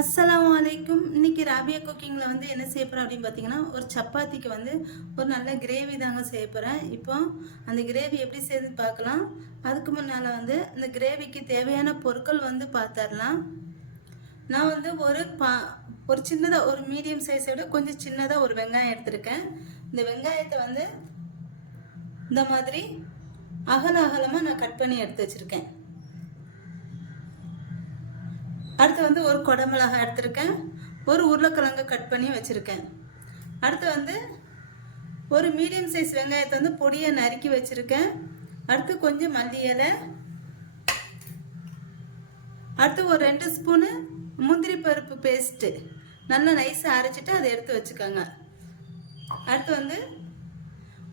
அஸ்லாம் அலைக்கும். இன்னைக்கு ராபியா குக்கிங்கில் வந்து என்ன செய்ய போகிறேன் அப்படின்னு பார்த்தீங்கன்னா ஒரு சப்பாத்திக்கு வந்து ஒரு நல்ல கிரேவி தாங்க செய்ய போகிறேன் இப்போ அந்த கிரேவி எப்படி செய்யுதுன்னு பார்க்கலாம். அதுக்கு முன்னால் வந்து இந்த கிரேவிக்கு தேவையான பொருட்கள் வந்து பார்த்துடலாம் நான் வந்து ஒரு பா ஒரு சின்னதாக ஒரு மீடியம் சைஸை விட கொஞ்சம் சின்னதாக ஒரு வெங்காயம் எடுத்திருக்கேன். இந்த வெங்காயத்தை வந்து இந்த மாதிரி அகல அகலமாக நான் கட் பண்ணி எடுத்து வச்சுருக்கேன். அடுத்து வந்து ஒரு குடமிளகாய் எடுத்திருக்கேன். ஒரு உருளைக்கிழங்கு கட் பண்ணி வச்சுருக்கேன். அடுத்து வந்து ஒரு மீடியம் சைஸ் வெங்காயத்தை வந்து பொடியை நறுக்கி வச்சுருக்கேன். அடுத்து கொஞ்சம் மல்லி இலை. அடுத்து ஒரு ரெண்டு ஸ்பூனு முந்திரி பருப்பு பேஸ்ட்டு நல்லா நைஸாக அரைச்சிட்டு அதை எடுத்து வச்சுக்கோங்க. அடுத்து வந்து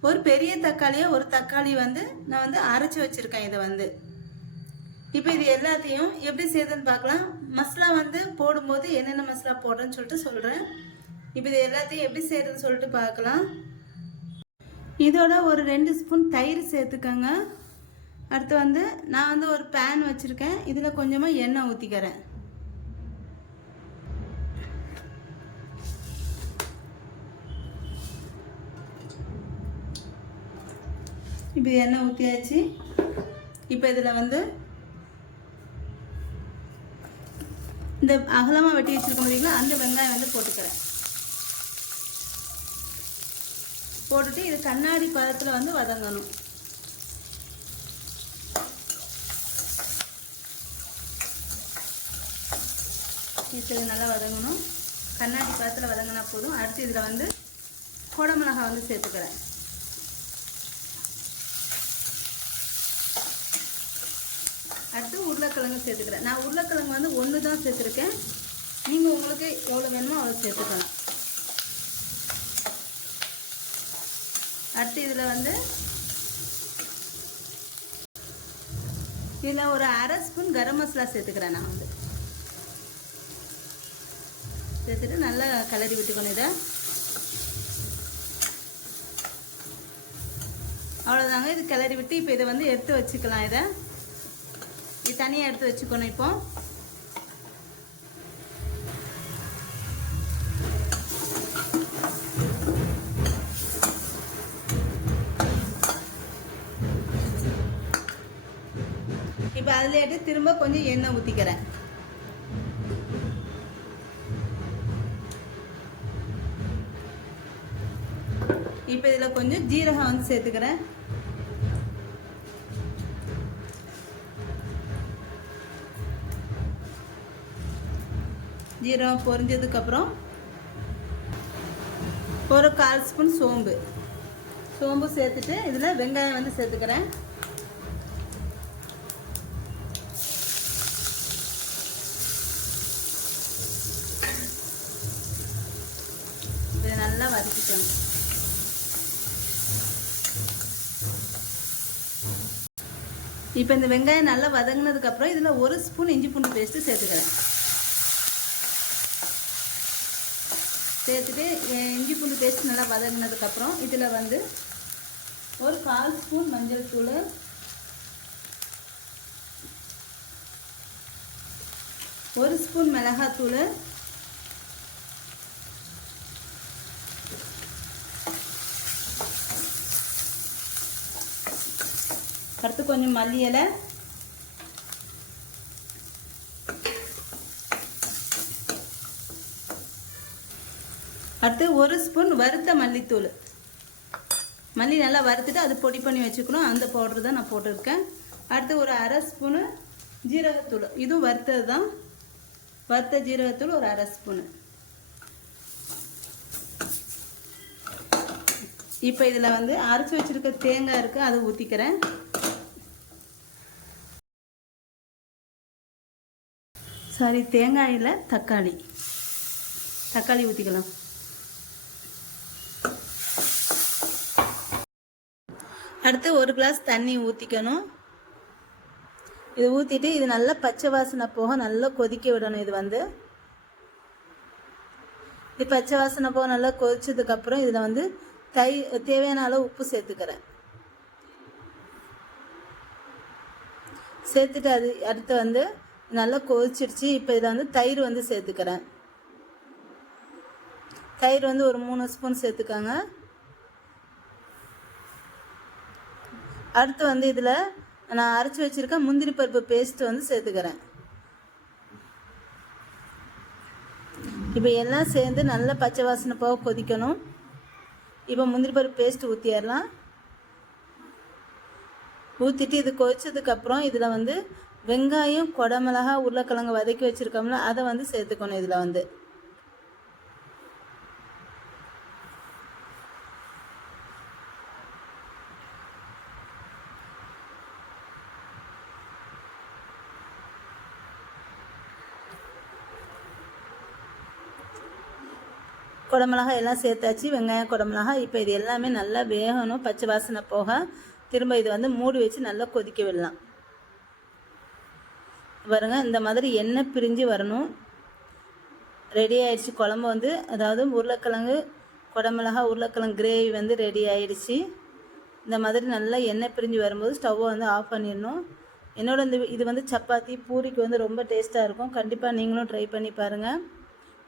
ஒரு பெரிய தக்காளியை ஒரு தக்காளி வந்து நான் வந்து அரைச்சி வச்சுருக்கேன் இதை வந்து. இப்போ இது எல்லாத்தையும் எப்படி செய்யுதுன்னு பார்க்கலாம். மசாலா வந்து போடும்போது என்னென்ன மசாலா போடுறேன்னு சொல்லிட்டு சொல்கிறேன் இப்போ இது எல்லாத்தையும் எப்படி செய்கிறதுன்னு சொல்லிட்டு பார்க்கலாம். இதோட ஒரு ரெண்டு ஸ்பூன் தயிர் சேர்த்துக்கோங்க. அடுத்து வந்து நான் வந்து ஒரு பேன் வச்சுருக்கேன். இதில் கொஞ்சமாக எண்ணெய் ஊற்றிக்கிறேன் இப்போ எண்ணெய் ஊற்றியாச்சு இப்போ இதில் வந்து இந்த அகலமாக வெட்டி வச்சுருக்க முடியுங்களா அந்த வெங்காயம் வந்து போட்டுக்கிறேன். போட்டுட்டு இது கண்ணாடி பதத்தில் வந்து வதங்கணும். இது நல்லா வதங்கணும். கண்ணாடி பதத்தில் வதங்கினா போதும். அடுத்து இதில் வந்து குடமிளகாய் வந்து சேர்த்துக்கிறேன். அடுத்து உருளைக்கிழங்கு சேர்த்துக்கிறேன். நான் உருளைக்கிழங்கு வந்து ஒன்று தான் சேர்த்துருக்கேன். நீங்கள் உங்களுக்கு எவ்வளோ வேணுமோ அவ்வளோ சேர்த்துக்கலாம். அடுத்து இதில் வந்து இதில் ஒரு அரை ஸ்பூன் கரம் மசாலா சேர்த்துக்கிறேன் நான் வந்து. சேர்த்துட்டு நல்லா கலரி விட்டுக்கணும் இதை. அவ்வளோதாங்க இது கிளறி விட்டு இப்போ இதை வந்து எடுத்து வச்சுக்கலாம் இதை. இது தனியாக எடுத்து வச்சுக்கணும் இப்போ. இப்போ அதில் எடுத்து திரும்ப கொஞ்சம் எண்ணெய் ஊற்றிக்கிறேன் இப்போ இதில் கொஞ்சம் ஜீரகம் வந்து சேர்த்துக்கிறேன். ஜீரகம் பொரிஞ்சதுக்கப்புறம் ஒரு கால் ஸ்பூன் சோம்பு. சோம்பு சேர்த்துட்டு இதில் வெங்காயம் வந்து சேர்த்துக்கிறேன். இதை நல்லா வதக்கிக்கணும். இப்போ இந்த வெங்காயம் நல்லா வதங்கினதுக்கப்புறம் இதில் ஒரு ஸ்பூன் இஞ்சி பூண்டு பேஸ்ட்டு சேர்த்துக்கிறேன். சேர்த்துட்டு இஞ்சி பூண்டு பேஸ்ட் நல்லா வதங்கினதுக்கப்புறம் இதில் வந்து ஒரு கால் ஸ்பூன் மஞ்சள் தூள். ஒரு ஸ்பூன் மிளகாத்தூள். அடுத்து கொஞ்சம் மல்லி இலை. அடுத்து ஒரு ஸ்பூன் வறுத்த மல்லித்தூள். மல்லி நல்லா வறுத்துட்டு அது பொடி பண்ணி வச்சுக்கணும். அந்த பவுடர் தான் நான் போட்டிருக்கேன். அடுத்து ஒரு அரை ஸ்பூனு ஜீரகத்தூள். இதுவும் வறுத்தது தான். வறுத்த ஜீரகத்தூள் ஒரு அரை ஸ்பூனு. இப்போ இதில் வந்து அரைச்சி வச்சிருக்க தேங்காய் இருக்குது அதை ஊற்றிக்கிறேன் சாரி தேங்காயில் தக்காளி. தக்காளி ஊற்றிக்கலாம் அடுத்து ஒரு கிளாஸ் தண்ணி ஊற்றிக்கணும் இது ஊற்றிட்டு இது நல்லா பச்சை வாசனை போக நல்லா கொதிக்க விடணும் இது வந்து. இது பச்சை வாசனை போக நல்லா கொதிச்சதுக்கப்புறம் இதில் வந்து தை தேவையான அளவு உப்பு சேர்த்துக்கிறேன். சேர்த்துட்டு அது அடுத்து வந்து நல்லா கொதிச்சிருச்சு. இப்போ இதில் வந்து தயிர் வந்து சேர்த்துக்கிறேன். தயிர் வந்து ஒரு மூணு ஸ்பூன் சேர்த்துக்கோங்க. அடுத்து வந்து இதில் நான் அரைச்சி வச்சுருக்க முந்திரி பருப்பு பேஸ்ட் வந்து சேர்த்துக்கிறேன். இப்போ எல்லாம் சேர்ந்து நல்லா பச்சை வாசனை போக கொதிக்கணும். இப்போ முந்திரி பருப்பு பேஸ்ட் ஊற்றிடலாம் ஊற்றிட்டு இது கொதிச்சதுக்கப்புறம் இதில் வந்து வெங்காயம் குடமிளகா உருளைக்கிழங்கு வதக்கி வச்சுருக்கோம்ல அதை வந்து சேர்த்துக்கணும் இதில் வந்து. குடமிளகா எல்லாம் சேர்த்தாச்சு வெங்காயம் குடமிளகா இப்போ இது எல்லாமே நல்லா வேகணும் பச்சை வாசனை போக. திரும்ப இது வந்து மூடி வச்சு நல்லா கொதிக்க விடலாம். பாருங்க இந்த மாதிரி எண்ணெய் பிரிஞ்சு வரணும். ரெடி ஆயிடுச்சு குழம்பு வந்து. அதாவது உருளைக்கிழங்கு குடமிளகா உருளைக்கிழங்கு கிரேவி வந்து ரெடி ஆயிடுச்சு. இந்த மாதிரி நல்லா எண்ணெய் பிரிஞ்சு வரும்போது ஸ்டவ்வை வந்து ஆஃப் பண்ணிடணும். என்னோட இந்த இது வந்து சப்பாத்தி பூரிக்கு வந்து ரொம்ப டேஸ்ட்டாக இருக்கும். கண்டிப்பாக நீங்களும் ட்ரை பண்ணி பாருங்கள்